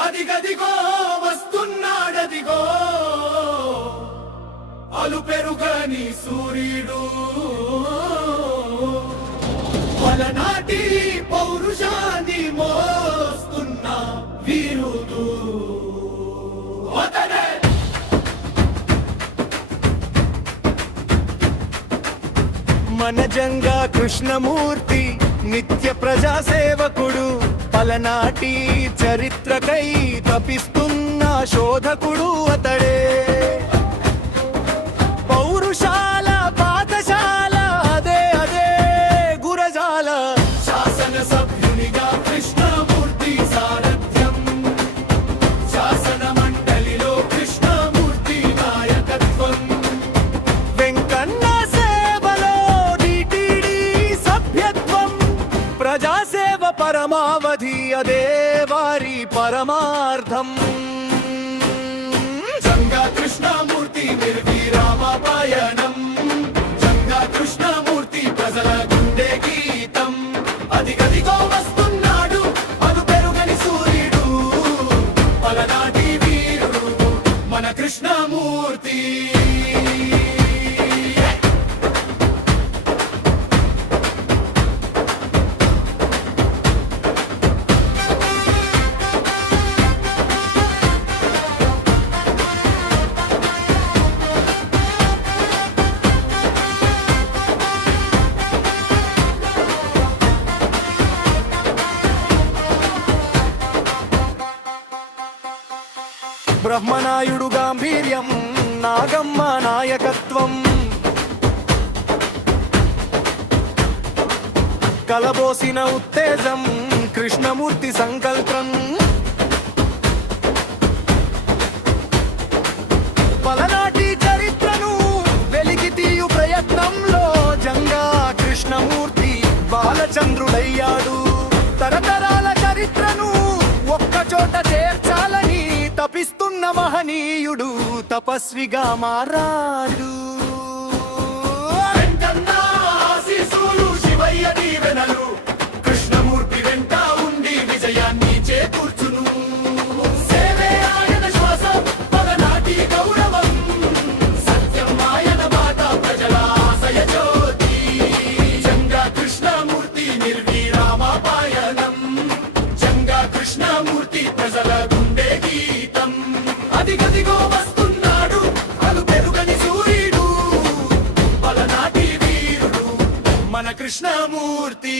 అదిగదిగో వస్తున్నాడదిగో అలు పెరుగని సూర్యుడు పలనాటి పౌరుషాన్ని మోస్తున్న వీరుడు అతనే మన జంగా కృష్ణమూర్తి నిత్య ప్రజాసేవకుడు పలనాటి చరిత్రకై తపిస్తున్న శోధకుడు అతడే పౌరుషాల పాఠశాల అదే అదే గురజాల శాసన సభ్యునిగా కృష్ణమూర్తి సారథ్యం శాసన మండలిలో కృష్ణమూర్తి నాయకత్వం వెంకన్న సేవలో టిటిడి సభ్యత్వం ప్రజాసేవ పరమావధి అదే వారి పరమార్థం జంగా కృష్ణమూర్తి నిర్విరామ పయనం జంగా కృష్ణమూర్తి ప్రజల గుండె గీతం అదిగదిగో వస్తున్నాడు అదు పెరుగని సూర్యుడు పలనాటి వీరుడు మన కృష్ణమూర్తి బ్రహ్మనాయుడు గాంభీర్యం నాగమ్మ నాయకత్వం కలబోసిన ఉత్తేజం కృష్ణమూర్తి సంకల్పం పలనాటి చరిత్రను వెలికి తీయు ప్రయత్నంలో జంగా కృష్ణమూర్తి బాలచంద్రుడయ్యాడు తరతరాల చరిత్రను ఒక్కచోట చేర్చాలని తపిస్తున్న మహనీయుడు తపస్విగా మారాడు శివయ్య దీవెనలు కృష్ణమూర్తి వెంట ఉండి విజయాన్ని చేకూర్చును సేవే ఆయన శ్వాసం పలనాటి గౌరవం సత్యం ఆయన మాట ప్రజల ఆశయ జ్యోతి జంగా కృష్ణమూర్తి నిర్విరామ పయనం జంగా కృష్ణమూర్తి ప్రజల గుండె గీతం అదిగదిగో వస్తున్నాడు అలు పెరుగని సూర్యుడు పలనాటి వీరుడు మన కృష్ణమూర్తి